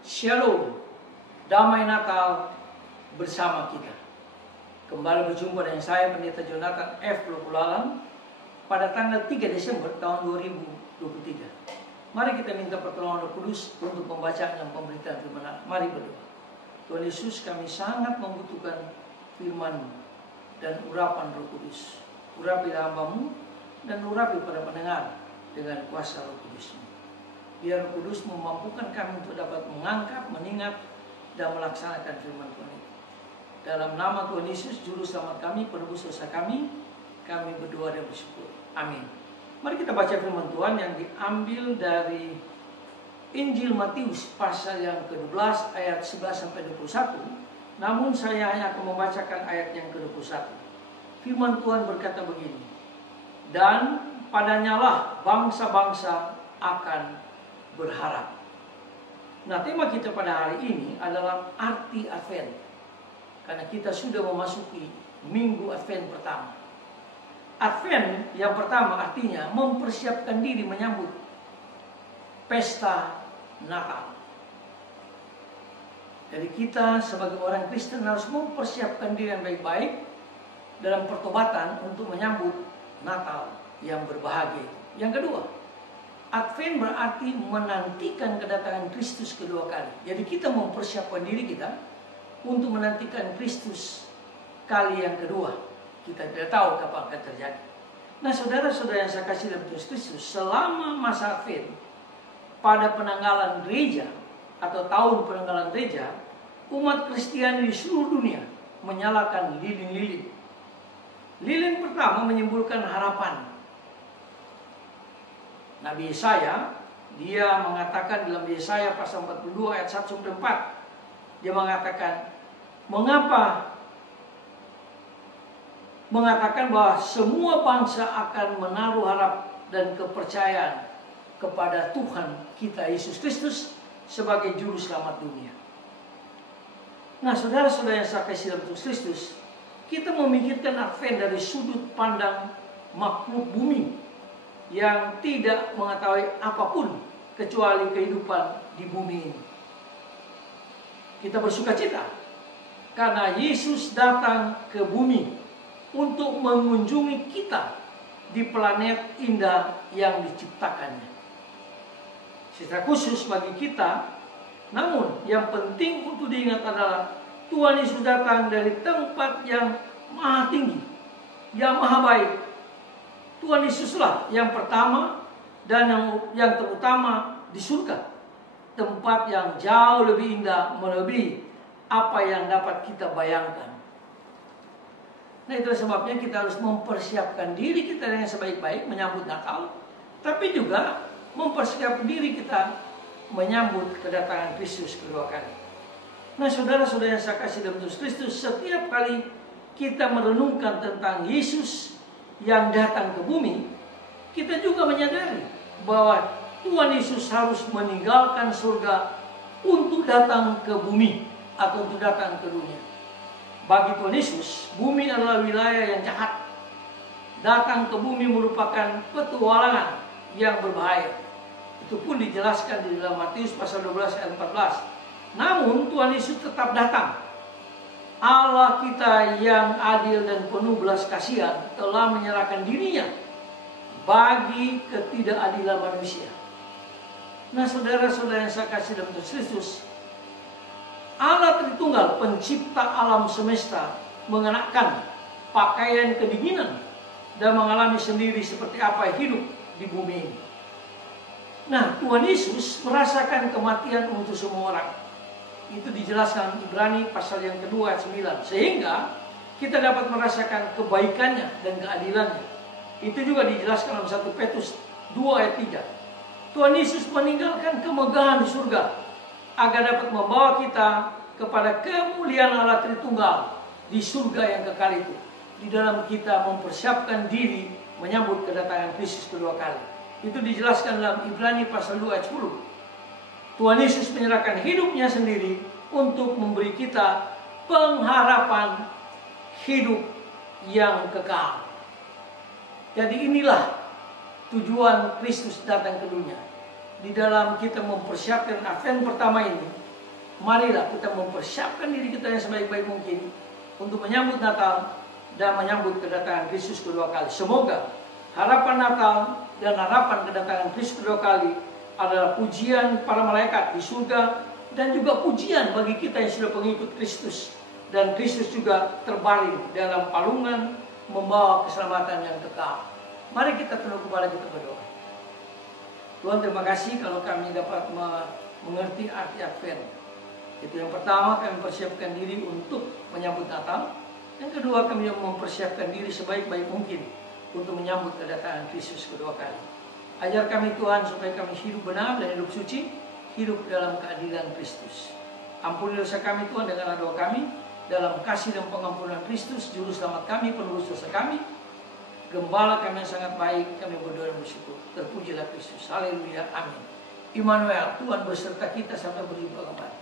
Shalom, damai Natal bersama kita. Kembali berjumpa dengan saya Pendeta Jonathan F. Lopulalan pada tanggal 3 Desember tahun 2023. Mari kita minta pertolongan Roh Kudus untuk pembacaan dan pemberitaan firman Allah. Mari berdoa. Tuhan Yesus, kami sangat membutuhkan firman-Mu dan urapan Roh Kudus. Urapi hamba-Mu dan urapi para pendengar dengan kuasa Roh Kudus-Mu. Biar Roh Kudus memampukan kami untuk dapat menangkap, mengingat, dan melaksanakan firman Tuhan itu. Dalam nama Tuhan Yesus, Juru Selamat kami, penebus dosa kami berdoa dan bersyukur. Amin. Mari kita baca firman Tuhan yang diambil dari Injil Matius pasal yang ke-12 ayat 11-21. Namun saya hanya akan membacakan ayat yang ke-21. Firman Tuhan berkata begini. Dan padanyalah bangsa-bangsa akan berharap. Nah, tema kita pada hari ini adalah arti Advent. Karena kita sudah memasuki minggu Advent pertama. Advent yang pertama artinya mempersiapkan diri menyambut pesta Natal. Jadi kita sebagai orang Kristen harus mempersiapkan diri yang baik-baik dalam pertobatan untuk menyambut Natal yang berbahagia. Yang kedua, Advent berarti menantikan kedatangan Kristus kedua kali. Jadi kita mempersiapkan diri kita untuk menantikan Kristus kali yang kedua. Kita tidak tahu kapan akan terjadi. Nah, saudara-saudara yang saya kasih dalam Yesus Kristus, selama masa Advent, pada penanggalan gereja atau tahun penanggalan gereja, umat Kristiani di seluruh dunia menyalakan lilin-lilin. Lilin pertama menyimbolkan harapan. Nabi Yesaya, dia mengatakan dalam Yesaya pasal 42 ayat 1-4, dia mengatakan, mengatakan bahwa semua bangsa akan menaruh harap dan kepercayaan kepada Tuhan kita Yesus Kristus sebagai Juru Selamat dunia. Nah, saudara-saudara yang saya kasih dalam Yesus Kristus, kita memikirkan Advent dari sudut pandang makhluk bumi yang tidak mengetahui apapun kecuali kehidupan di bumi ini. Kita bersuka cita karena Yesus datang ke bumi untuk mengunjungi kita di planet indah yang diciptakannya. Secara khusus bagi kita, namun yang penting untuk diingat adalah Tuhan Yesus datang dari tempat yang maha tinggi, yang maha baik. Tuhan Yesuslah yang pertama dan yang terutama di surga. Tempat yang jauh lebih indah, melebihi apa yang dapat kita bayangkan. Nah, itulah sebabnya kita harus mempersiapkan diri kita dengan sebaik-baik menyambut Natal. Tapi juga mempersiapkan diri kita menyambut kedatangan Kristus kedua kali. Nah, saudara-saudara yang saya kasih dalam Yesus Kristus, setiap kali kita merenungkan tentang Yesus yang datang ke bumi, kita juga menyadari bahwa Tuhan Yesus harus meninggalkan surga untuk datang ke bumi atau untuk datang ke dunia. Bagi Tuhan Yesus, bumi adalah wilayah yang jahat. Datang ke bumi merupakan petualangan yang berbahaya. Itu pun dijelaskan di dalam Matius pasal 12 ayat 14. Namun Tuhan Yesus tetap datang. Allah kita yang adil dan penuh belas kasihan telah menyerahkan dirinya bagi ketidakadilan manusia. Nah, saudara-saudara yang saya kasih dalam Kristus, Allah Tritunggal pencipta alam semesta mengenakan pakaian kedinginan dan mengalami sendiri seperti apa hidup di bumi ini. Nah, Tuhan Yesus merasakan kematian untuk semua orang. Itu dijelaskan Ibrani pasal yang kedua ayat 9. Sehingga kita dapat merasakan kebaikannya dan keadilannya. Itu juga dijelaskan dalam 1 Petrus 2 ayat 3. Tuhan Yesus meninggalkan kemegahan di surga agar dapat membawa kita kepada kemuliaan Allah Tritunggal di surga yang kekal itu. Di dalam kita mempersiapkan diri menyambut kedatangan Kristus kedua kali. Itu dijelaskan dalam Ibrani pasal 2 ayat 10. Tuhan Yesus menyerahkan hidupnya sendiri untuk memberi kita pengharapan hidup yang kekal. Jadi inilah tujuan Kristus datang ke dunia. Di dalam kita mempersiapkan Advent pertama ini, marilah kita mempersiapkan diri kita yang sebaik-baik mungkin untuk menyambut Natal dan menyambut kedatangan Kristus kedua kali. Semoga harapan Natal dan harapan kedatangan Kristus kedua kali adalah pujian para malaikat di surga dan juga pujian bagi kita yang sudah pengikut Kristus. Dan Kristus juga terbaring dalam palungan membawa keselamatan yang kekal. Mari kita tunduk kepala kita berdoa. Tuhan, terima kasih kalau kami dapat mengerti arti Advent. Itu yang pertama, kami mempersiapkan diri untuk menyambut Natal. Yang kedua, kami mempersiapkan diri sebaik-baik mungkin untuk menyambut kedatangan Kristus kedua kali. Ajar kami Tuhan supaya kami hidup benar dan hidup suci, hidup dalam keadilan Kristus. Ampuni dosa kami Tuhan dengan doa kami, dalam kasih dan pengampunan Kristus, Juru Selamat kami, penebus dosa kami, Gembala kami yang sangat baik, kami berdoa dan bersyukur. Terpujilah Kristus. Haleluya. Amin. Immanuel, Tuhan beserta kita sampai berjumpa kembali.